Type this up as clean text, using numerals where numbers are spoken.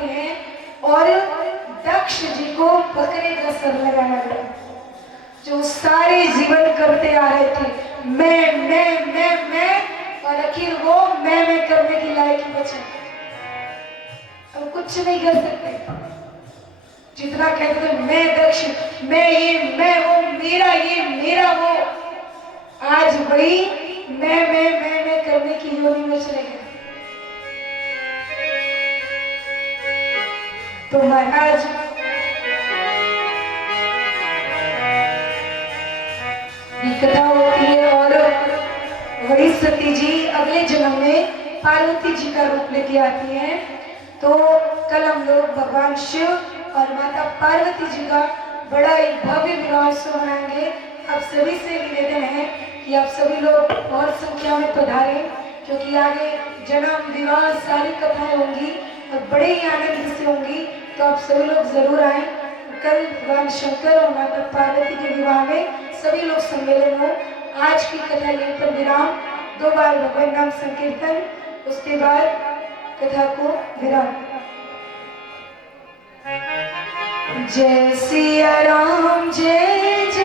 जाते हैं और दक्ष जी को बकरे का सर लगाना पड़ा। जो सारे जीवन करते आ रहे थे मैं, और आखिर वो मैं करने की लायक ही बचे। अब कुछ नहीं कर सकते। जितना कहते थे मैं दक्ष, मैं ये, मैं वो, मेरा ये, मेरा वो, आज वही मैं करने की योनि में चले गए। तो महाराज ये कथा होती है और वही सती जी अगले जन्म में पार्वती जी का रूप लेके आती हैं। तो कल हम लोग भगवान शिव और माता पार्वती जी का बड़ा ही भव्य विवाह उत्सव मनाएंगे। आप सभी से निवेदन है कि आप सभी लोग और संख्या में पधारें, क्योंकि आगे जन्म विवाह सारी कथाएं होंगी और बड़े ही आनंद से होंगी। तो आप सभी लोग जरूर आए। कल भगवान शंकर और माता पार्वती के विवाह में सभी लोग सम्मेलन हो। आज की कथा यहीं पर विराम। 2 बार भगवान नाम संकीर्तन, उसके बाद कथा को विराम। जय सिया राम जय